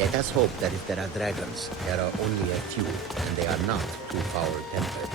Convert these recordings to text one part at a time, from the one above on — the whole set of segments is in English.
Let us hope that if there are dragons, there are only a few, and they are not too foul-tempered.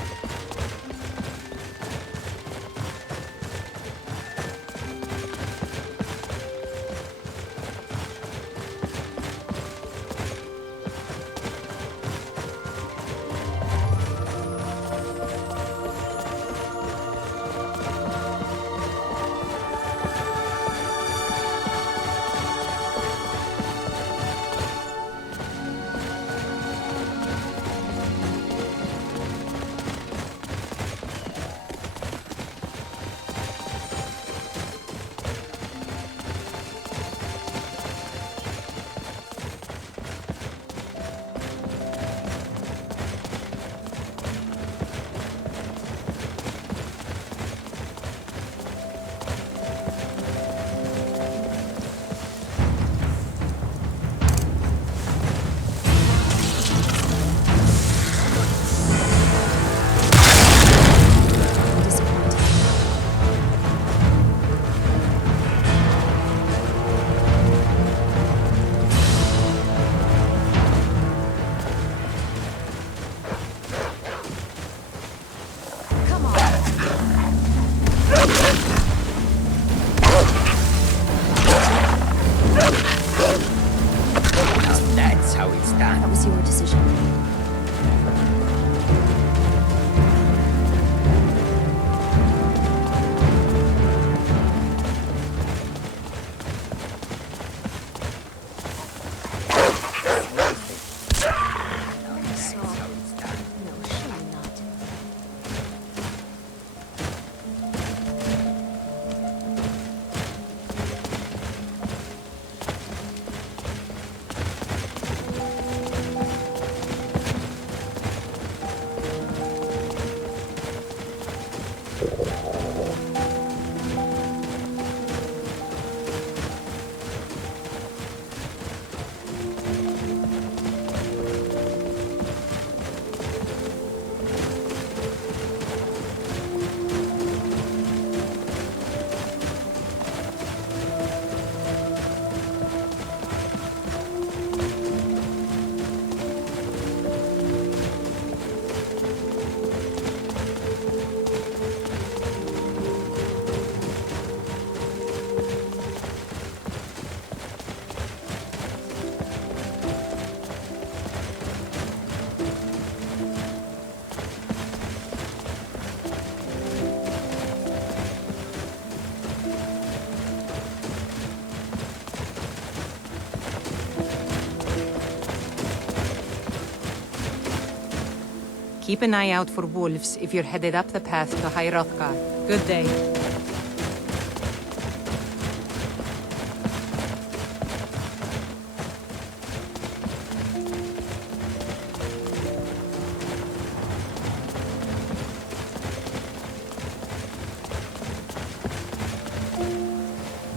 Keep an eye out for wolves if you're headed up the path to Hrothgar. Good day.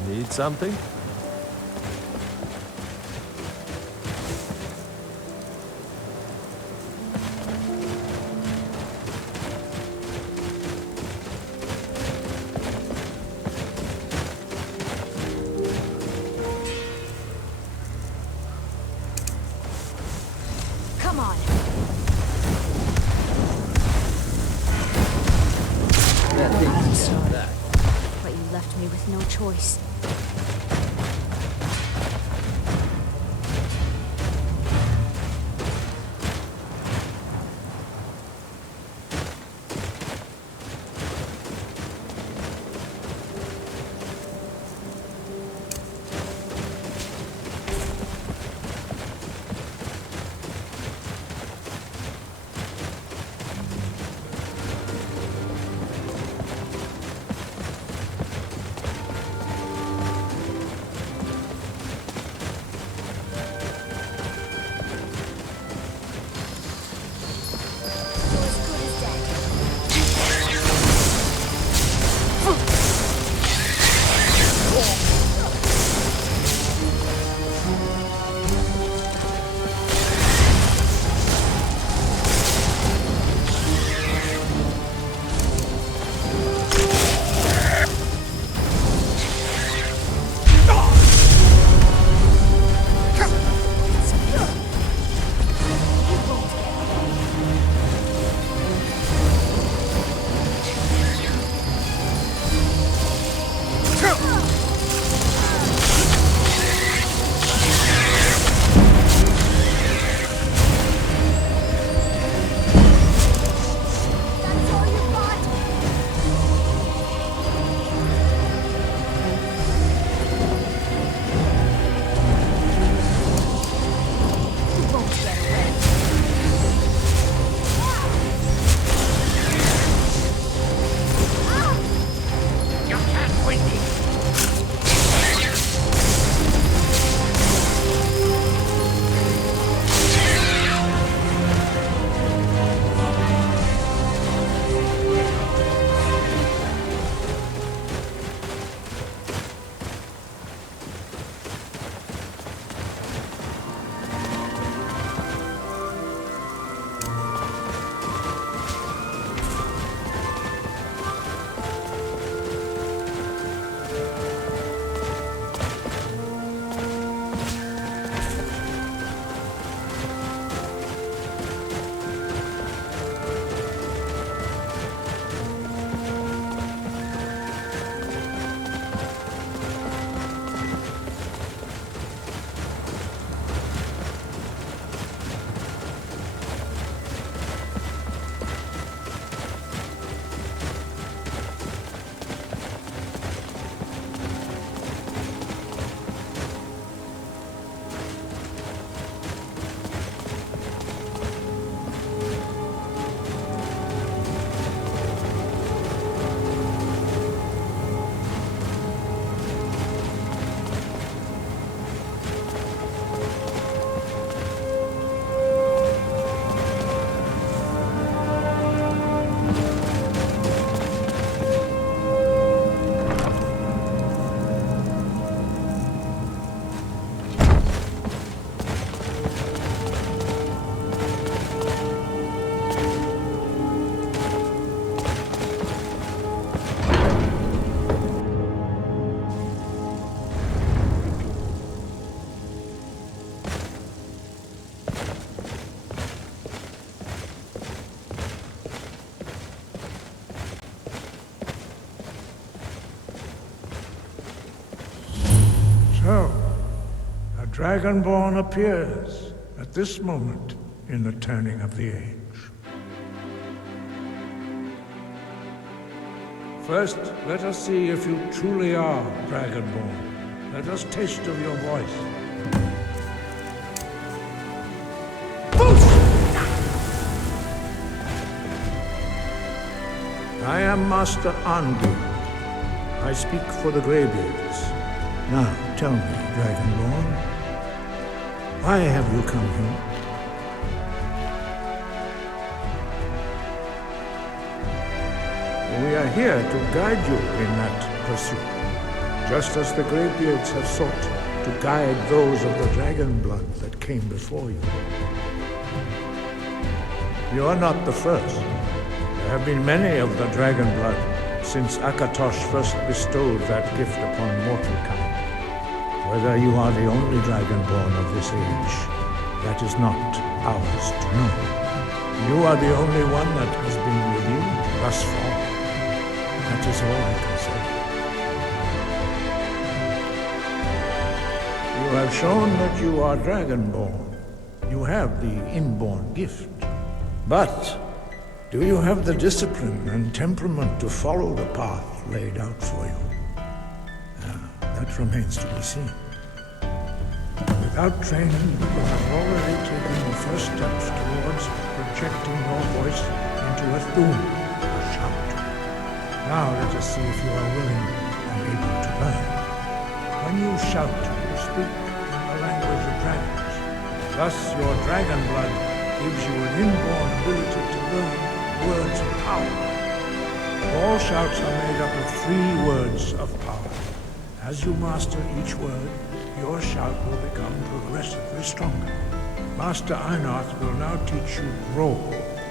Need something? But you left me with no choice. So, a Dragonborn appears at this moment in the turning of the age. First, let us see if you truly are Dragonborn. Let us taste of your voice. I am Master Andu. I speak for the Greybeards. Now, tell me, Dragonborn, why have you come here? We are here to guide you in that pursuit, just as the Greybeards have sought to guide those of the dragon blood that came before you. You are not the first. There have been many of the dragon blood since Akatosh first bestowed that gift upon mortalkind. Whether you are the only dragonborn of this age, that is not ours to know. You are the only one that has been revealed thus far. That is all I can say. You have shown that you are dragonborn. You have the inborn gift. But do you have the discipline and temperament to follow the path laid out for you? That remains to be seen. Without training, you have already taken the first steps towards projecting your voice into a thum, a shout. Now let us see if you are willing and able to learn. When you shout, you speak in the language of dragons. Thus, your dragon blood gives you an inborn ability to learn words of power. All shouts are made up of 3 words of power. As you master each word, your shout will become progressively stronger. Master Einarth will now teach you Ro,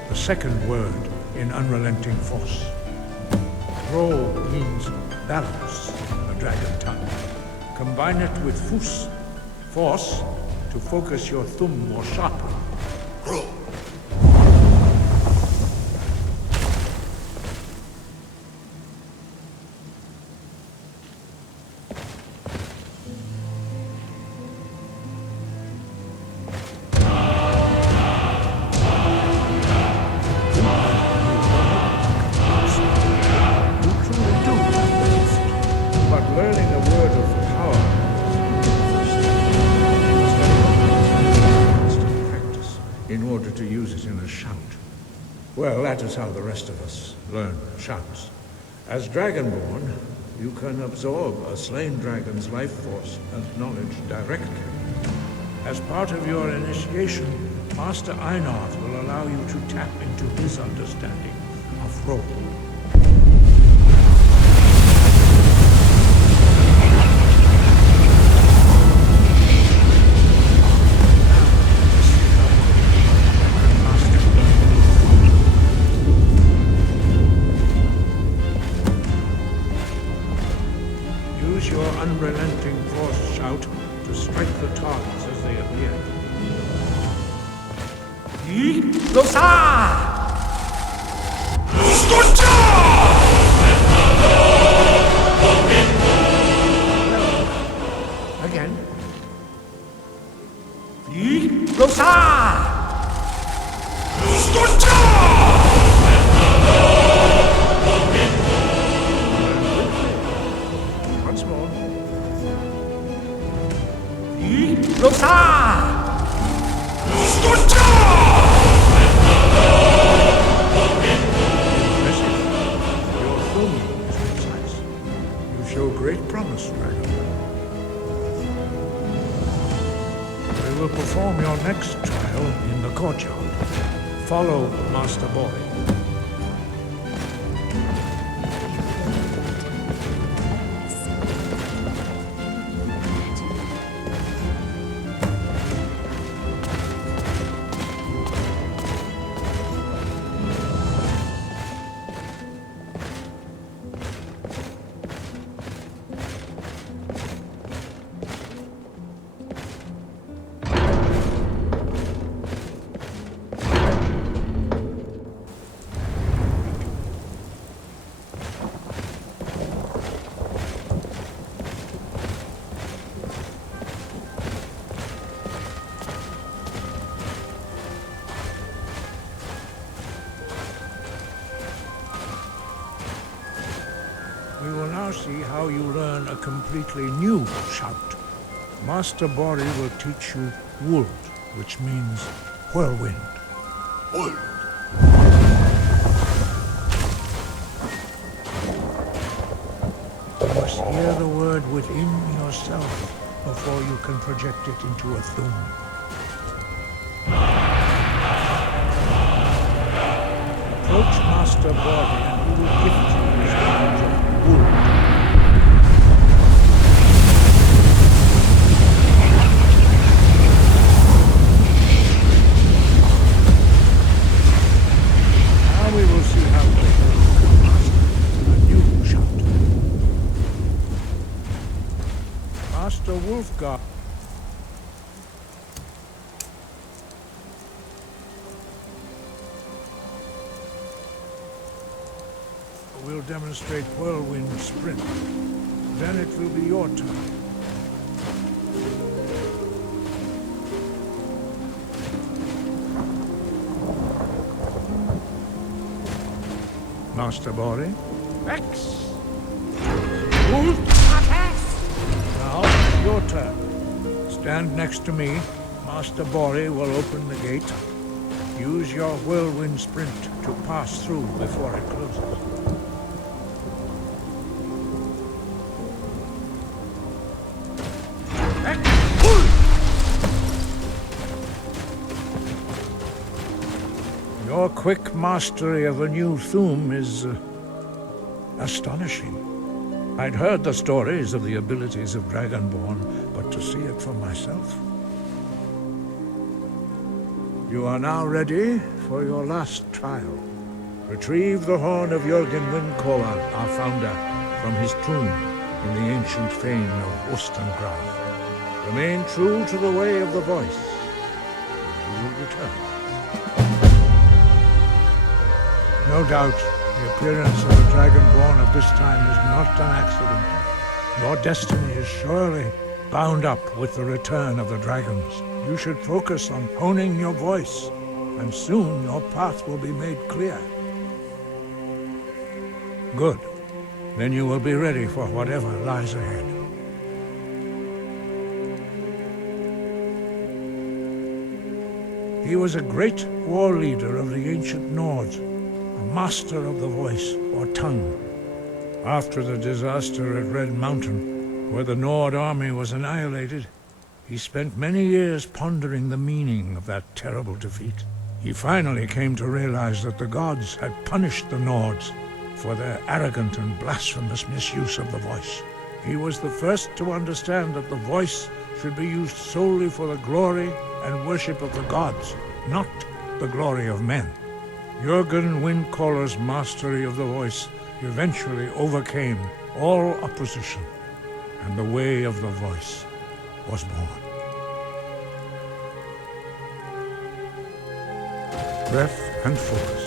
the second word in Unrelenting Force. Ro means balance in the dragon tongue. Combine it with Fus, force, to focus your thumb more sharply. Ro. Well, that is how the rest of us learn shouts. As Dragonborn, you can absorb a slain dragon's life force and knowledge directly. As part of your initiation, Master Einarth will allow you to tap into his understanding of role. Unrelenting force shout to strike the targets as they appear. Again. Once more. Your thumb is precise. You show great promise, Dragon. We will perform your next trial in the courtyard. Follow Master Boy. now you learn a completely new shout. Master Bori will teach you Wold, which means whirlwind. Wold. You must hear the word within yourself before you can project it into a thum. Approach Master Bori and he will gift you his knowledge of Wold. Now we will see how quickly you can master a new shout. Master Hrothgar will demonstrate whirlwind sprint. Then it will be your turn. Master Bori? X. Now, your turn. Stand next to me. Master Bori will open the gate. Use your whirlwind sprint to pass through before it closes. Your quick mastery of a new thum is astonishing. I'd heard the stories of the abilities of Dragonborn, but to see it for myself. You are now ready for your last trial. Retrieve the horn of Jürgen Windcaller, our founder, from his tomb in the ancient fane of Ostengraf. Remain true to the way of the voice. You will return. No doubt, the appearance of a Dragonborn at this time is not an accident. Your destiny is surely bound up with the return of the dragons. You should focus on honing your voice, and soon your path will be made clear. Good. Then you will be ready for whatever lies ahead. He was a great war leader of the ancient Nords, a master of the voice, or tongue. After the disaster at Red Mountain, where the Nord army was annihilated, he spent many years pondering the meaning of that terrible defeat. He finally came to realize that the gods had punished the Nords for their arrogant and blasphemous misuse of the voice. He was the first to understand that the voice should be used solely for the glory and worship of the gods, not the glory of men. Jürgen Windcaller's mastery of the voice eventually overcame all opposition, and the way of the voice was born. Breath and focus.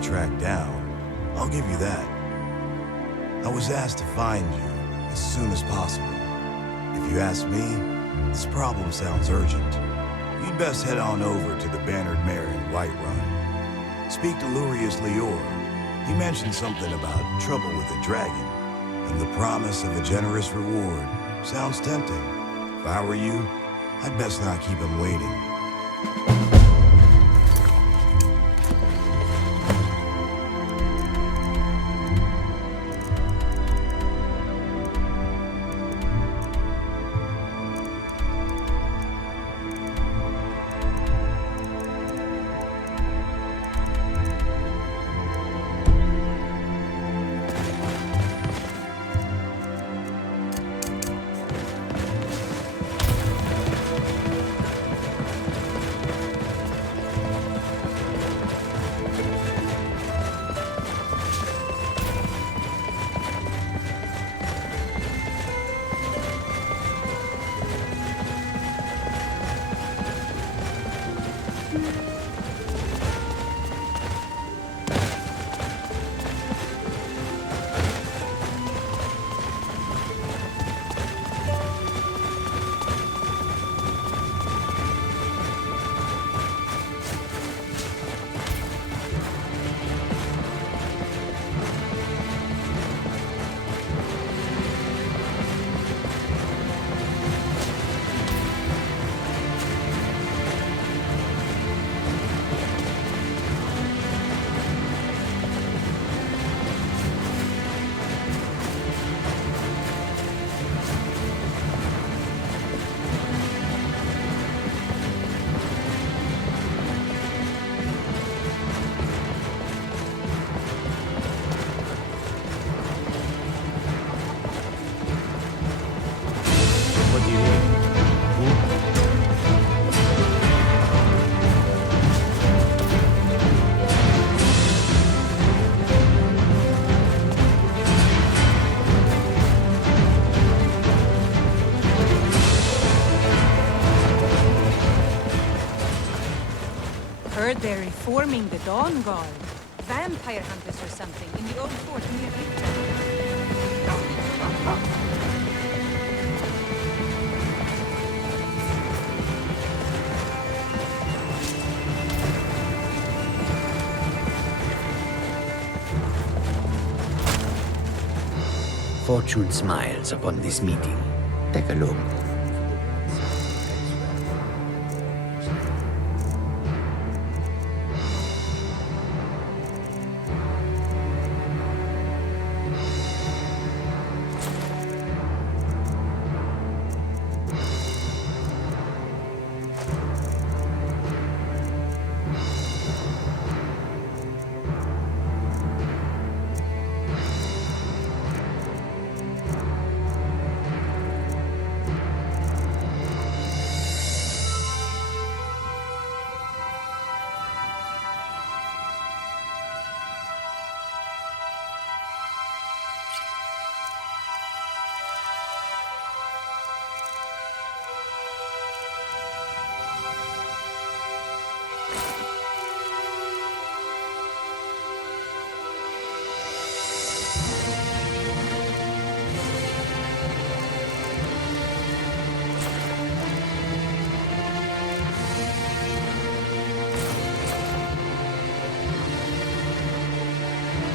to track down. I'll give you that. I was asked to find you as soon as possible. If you ask me, this problem sounds urgent. You'd best head on over to the Bannered Mare in Whiterun. Speak to Lurius Lior. He mentioned something about trouble with a dragon, and the promise of a generous reward. Sounds tempting. If I were you, I'd best not keep him waiting. Heard they're reforming the Dawn Guard. Vampire hunters or something in the old fort near here. Fortune smiles upon this meeting. Take a look.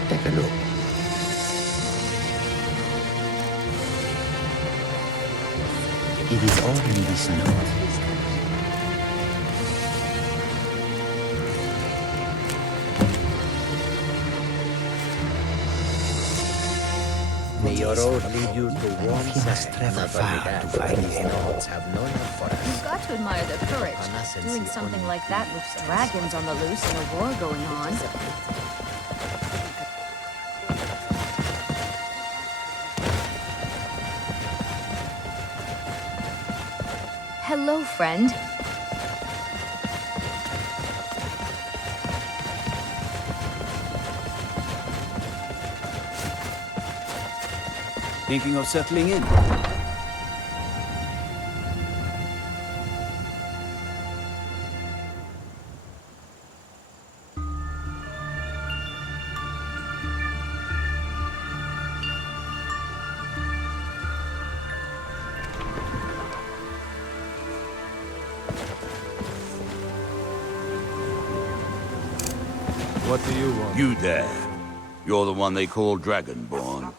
Take a look. It is all in this note. May your road lead you to warm must travel far to find these notes have no love for us. You've got to admire their courage. Doing something like that with dragons on the loose and a war going on. Hello, friend. Thinking of settling in? What do you want? You there. You're the one they call Dragonborn.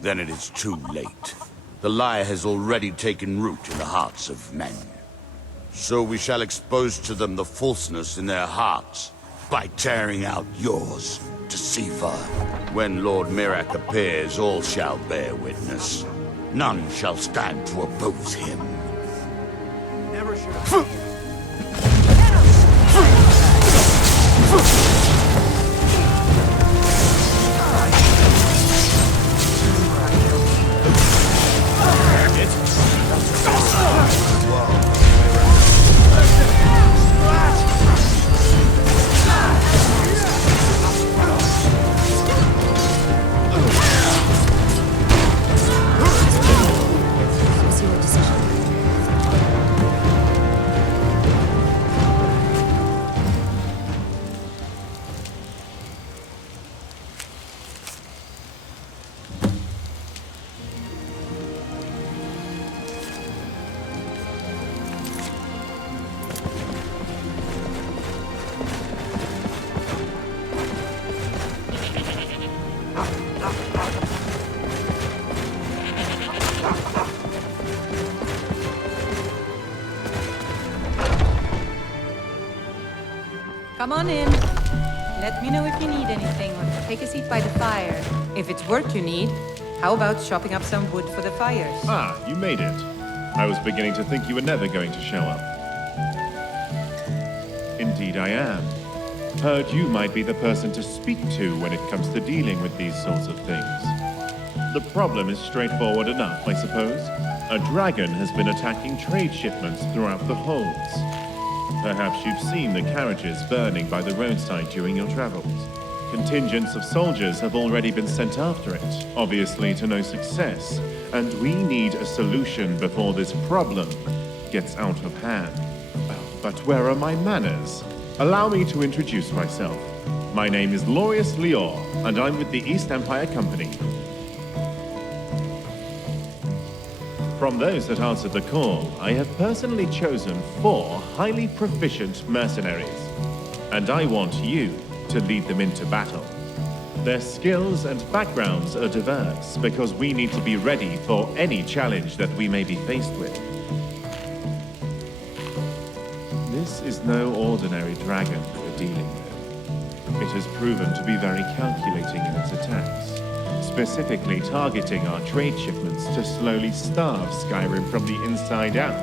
Then it is too late. The lie has already taken root in the hearts of men. So we shall expose to them the falseness in their hearts by tearing out yours, deceiver. When Lord Mirak appears, all shall bear witness. None shall stand to oppose him. Never should have. Come on in. Let me know if you need anything, or take a seat by the fire. If it's work you need, how about chopping up some wood for the fires? Ah, you made it. I was beginning to think you were never going to show up. Indeed I am. Heard you might be the person to speak to when it comes to dealing with these sorts of things. The problem is straightforward enough, I suppose. A dragon has been attacking trade shipments throughout the holds. Perhaps you've seen the carriages burning by the roadside during your travels. Contingents of soldiers have already been sent after it, obviously to no success, and we need a solution before this problem gets out of hand. But where are my manners? Allow me to introduce myself. My name is Lorius Lior, and I'm with the East Empire Company. From those that answered the call, I have personally chosen 4 highly proficient mercenaries. And I want you to lead them into battle. Their skills and backgrounds are diverse because we need to be ready for any challenge that we may be faced with. This is no ordinary dragon we're dealing with. It has proven to be very calculating in its attacks. Specifically targeting our trade shipments to slowly starve Skyrim from the inside out.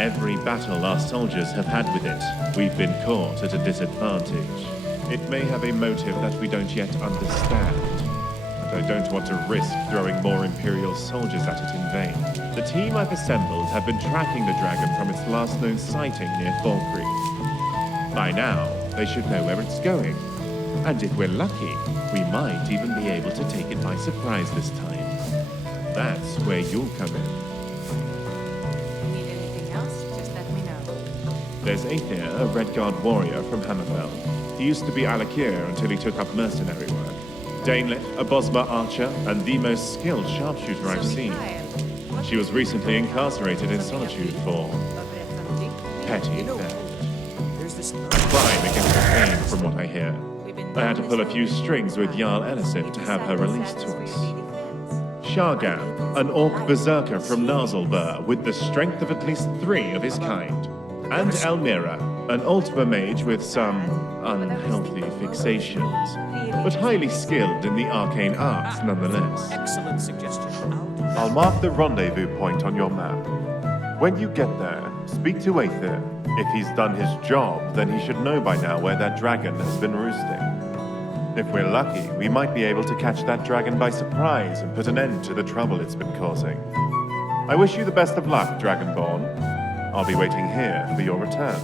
Every battle our soldiers have had with it, we've been caught at a disadvantage. It may have a motive that we don't yet understand, but I don't want to risk throwing more Imperial soldiers at it in vain. The team I've assembled have been tracking the dragon from its last known sighting near Thorncreek. By now, they should know where it's going. And if we're lucky, we might even be able to take it by surprise this time. That's where you'll come in. Need anything else? Just let me know. There's Aether, a Red Guard warrior from Hammerfell. He used to be Alakir until he took up mercenary work. Danelit, a Bosma archer, and the most skilled sharpshooter I've seen. She was recently incarcerated in solitude for petty theft. Crime against the pain, from what I hear. I had to pull a few strings with Jarl Ellison to have her released to us. Shargam, an orc berserker from Nazelbur with the strength of at least 3 of his kind. And Elmira, an Ultima mage with some unhealthy fixations, but highly skilled in the arcane arts nonetheless. Excellent suggestion. I'll mark the rendezvous point on your map. When you get there, speak to Aether. If he's done his job, then he should know by now where that dragon has been roosting. If we're lucky, we might be able to catch that dragon by surprise and put an end to the trouble it's been causing. I wish you the best of luck, Dragonborn. I'll be waiting here for your return.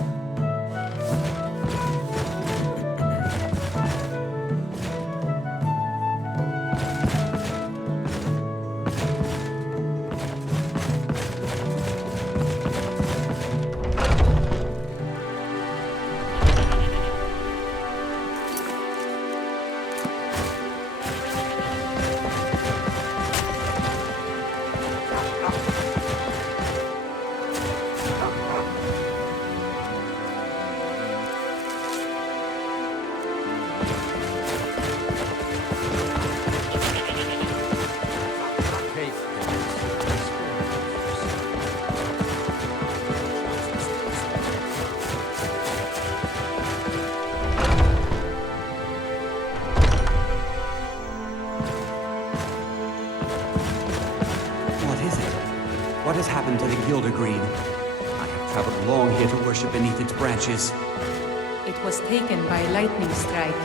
What has happened to the Gildergreen? I have traveled long here to worship beneath its branches. It was taken by a lightning strike.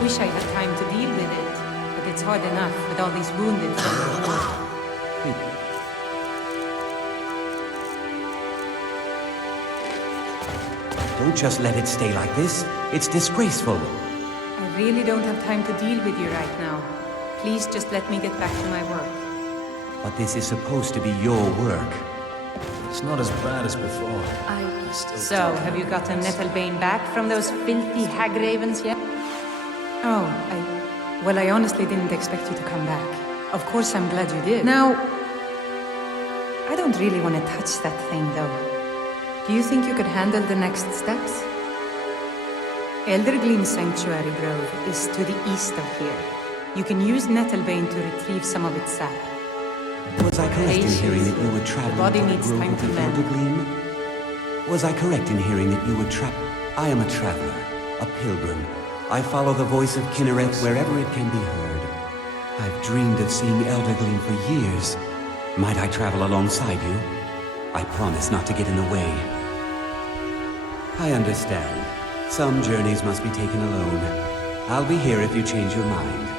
Wish I had time to deal with it, but it's hard enough with all these wounded from the war. Don't just let it stay like this. It's disgraceful. I really don't have time to deal with you right now. Please just let me get back to my work. But this is supposed to be your work. It's not as bad as before. So, have you gotten Nettlebane back from those filthy hag ravens yet? Oh, Well, I honestly didn't expect you to come back. Of course I'm glad you did. Now, I don't really want to touch that thing, though. Do you think you could handle the next steps? Eldergleam Sanctuary Grove is to the east of here. You can use Nettlebane to retrieve some of its sap. Was I correct in hearing that you were traveling The body to the needs grove time of to the mend. Eldergleam? Was I correct in hearing that you were I am a traveler, a pilgrim. I follow the voice of Kinnereth wherever it can be heard. I've dreamed of seeing Eldergleam for years. Might I travel alongside you? I promise not to get in the way. I understand. Some journeys must be taken alone. I'll be here if you change your mind.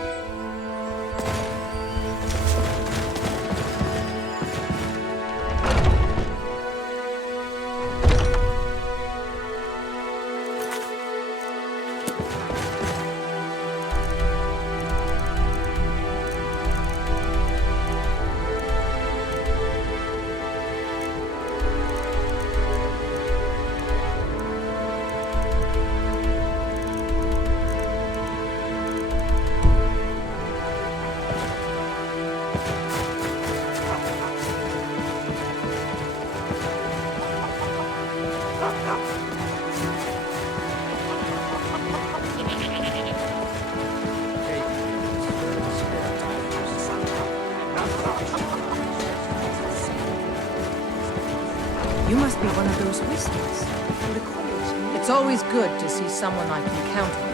You must be one of those whistles from the college. It's always good to see someone I can count on.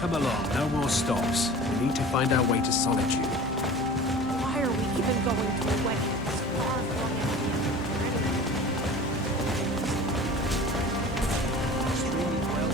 Come along, no more stops. We need to find our way to Solitude. Why are we even going to a wedding this far from Extremely well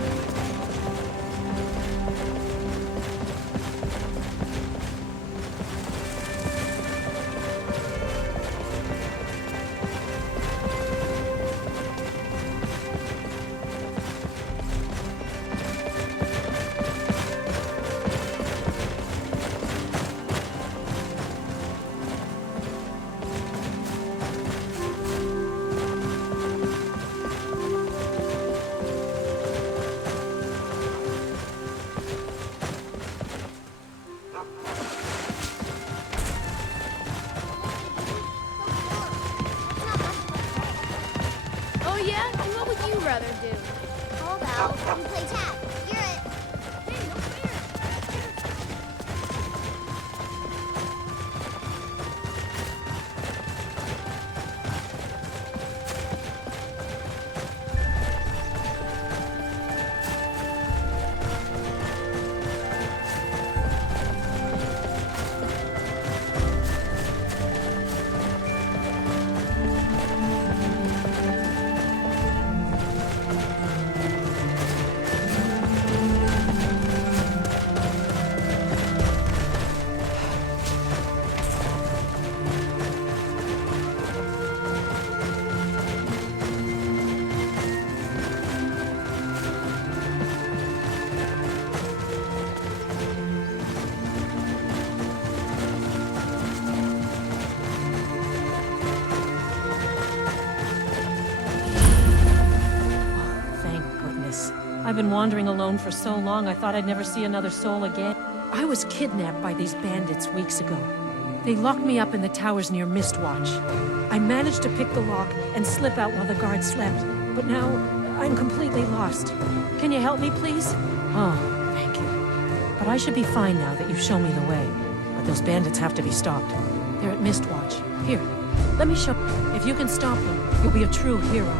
you rather do? How about we play tag? You're it. Hey, no fair. I've been wandering alone for so long, I thought I'd never see another soul again. I was kidnapped by these bandits weeks ago. They locked me up in the towers near Mistwatch. I managed to pick the lock and slip out while the guards slept, but now I'm completely lost. Can you help me, please? Oh, thank you. But I should be fine now that you've shown me the way. But those bandits have to be stopped. They're at Mistwatch. Here, let me show you. If you can stop them, you'll be a true hero.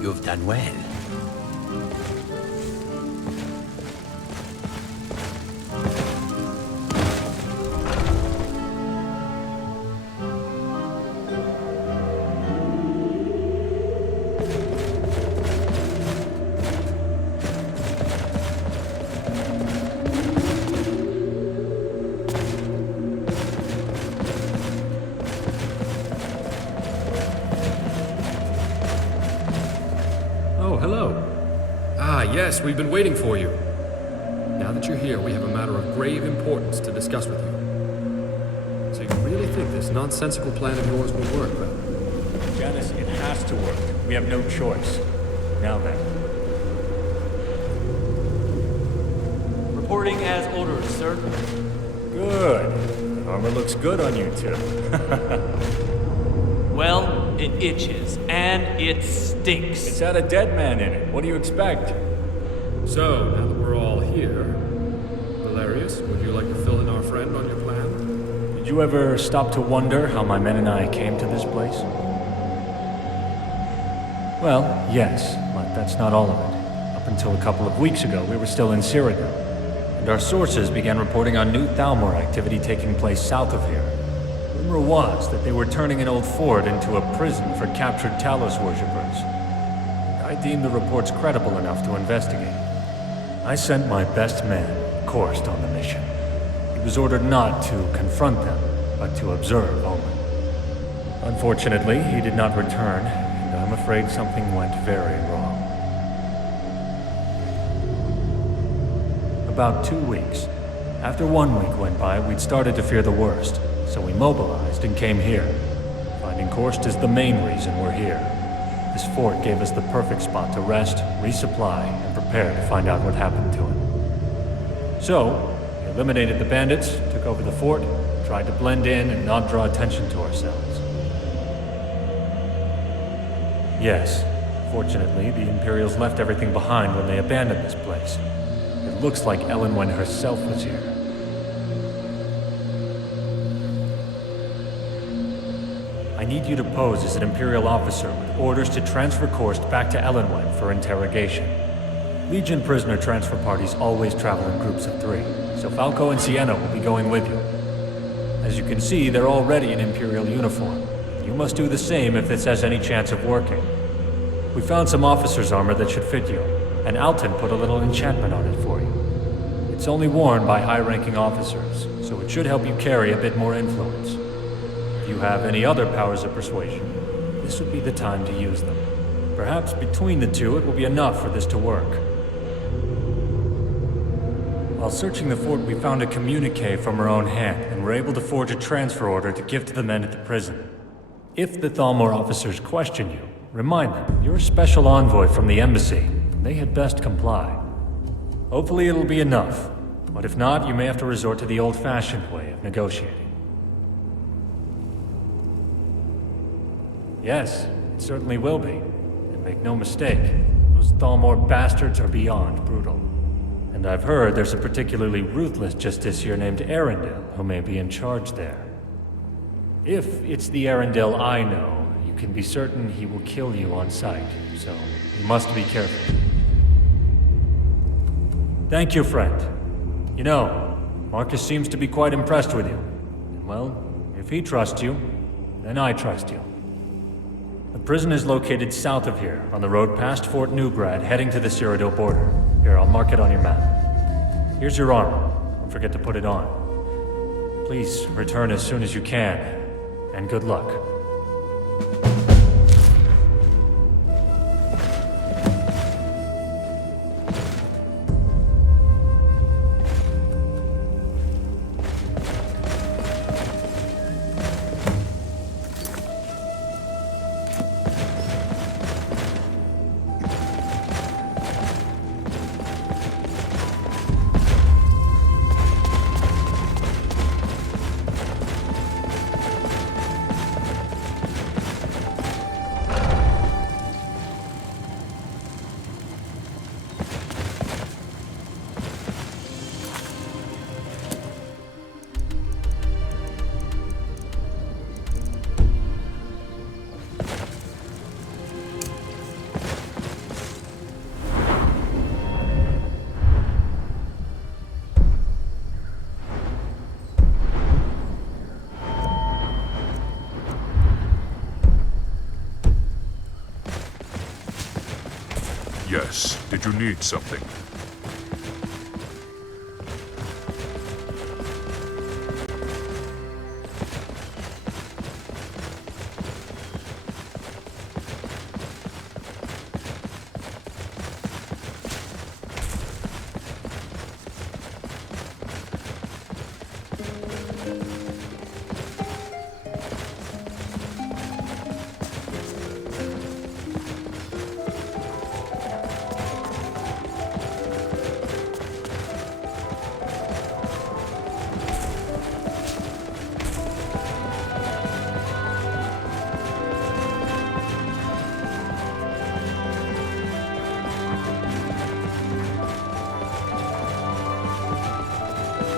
You've done well. yes, we've been waiting for you. Now that you're here, we have a matter of grave importance to discuss with you. So you really think this nonsensical plan of yours will work, then? Janice, it has to work. We have no choice. Now then. Reporting as ordered, sir. Good. Armor looks good on you two. Well, it itches, and it stinks. It's had a dead man in it. What do you expect? So, now that we're all here, Valerius, would you like to fill in our friend on your plan? Did you ever stop to wonder how my men and I came to this place? Well, yes, but that's not all of it. Up until a couple of weeks ago, we were still in Cyrodiil, and our sources began reporting on new Thalmor activity taking place south of here. Rumor was that they were turning an old fort into a prison for captured Talos worshippers. I deemed the reports credible enough to investigate. I sent my best man, Korst, on the mission. He was ordered not to confront them, but to observe only. Unfortunately, he did not return, and I'm afraid something went very wrong. About 2 weeks. After 1 week went by, we'd started to fear the worst, so we mobilized and came here. Finding Korst is the main reason we're here. This fort gave us the perfect spot to rest, resupply, and prepare to find out what happened to him. So, we eliminated the bandits, took over the fort, tried to blend in and not draw attention to ourselves. Yes, fortunately, the Imperials left everything behind when they abandoned this place. It looks like Elenwen herself was here. I need you to pose as an Imperial officer with orders to transfer Korst back to Elenwen for interrogation. Legion prisoner transfer parties always travel in groups of 3, so Falco and Sienna will be going with you. As you can see, they're already in Imperial uniform. You must do the same if this has any chance of working. We found some officer's armor that should fit you, and Alton put a little enchantment on it for you. It's only worn by high-ranking officers, so it should help you carry a bit more influence. If you have any other powers of persuasion, this would be the time to use them. Perhaps between the two, it will be enough for this to work. While searching the fort, we found a communique from her own hand, and were able to forge a transfer order to give to the men at the prison. If the Thalmor officers question you, remind them you're a special envoy from the embassy. They had best comply. Hopefully it'll be enough, but if not, you may have to resort to the old-fashioned way of negotiating. Yes, it certainly will be. And make no mistake, those Thalmor bastards are beyond brutal. And I've heard there's a particularly ruthless justiciar named Arundel who may be in charge there. If it's the Arundel I know, you can be certain he will kill you on sight, so you must be careful. Thank you, friend. You know, Marcus seems to be quite impressed with you. And well, if he trusts you, then I trust you. The prison is located south of here, on the road past Fort Newgrad, heading to the Cyrodiil border. Here, I'll mark it on your map. Here's your armor. Don't forget to put it on. Please return as soon as you can, and good luck. Yes. Did you need something?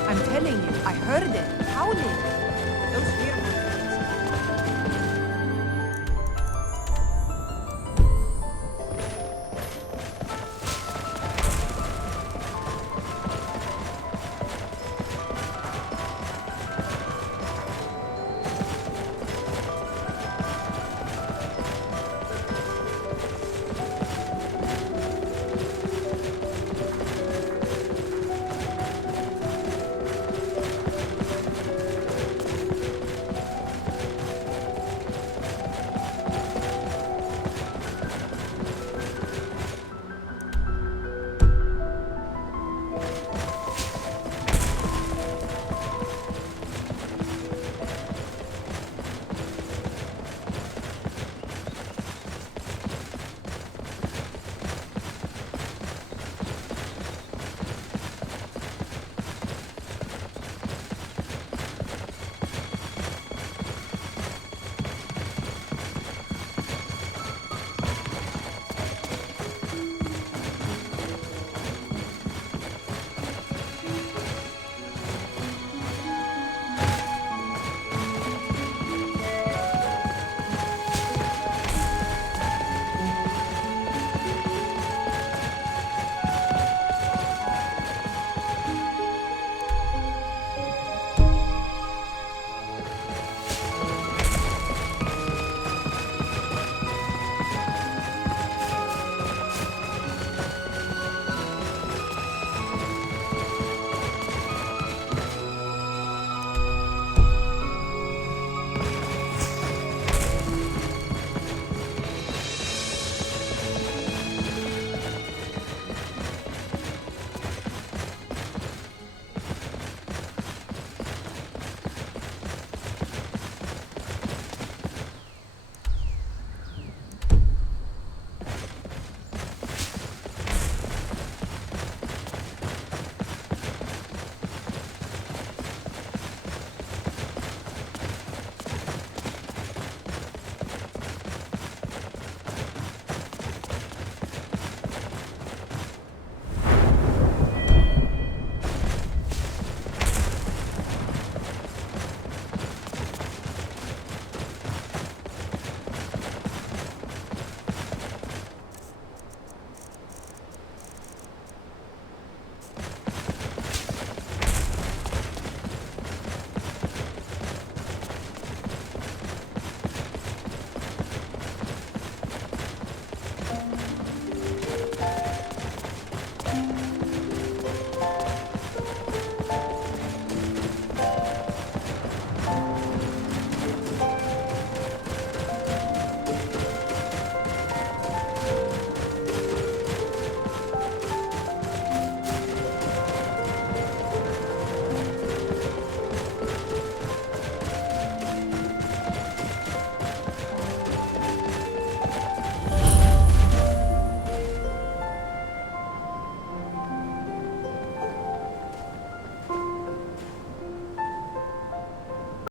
I'm telling you, I heard it, howling. Those werewolves.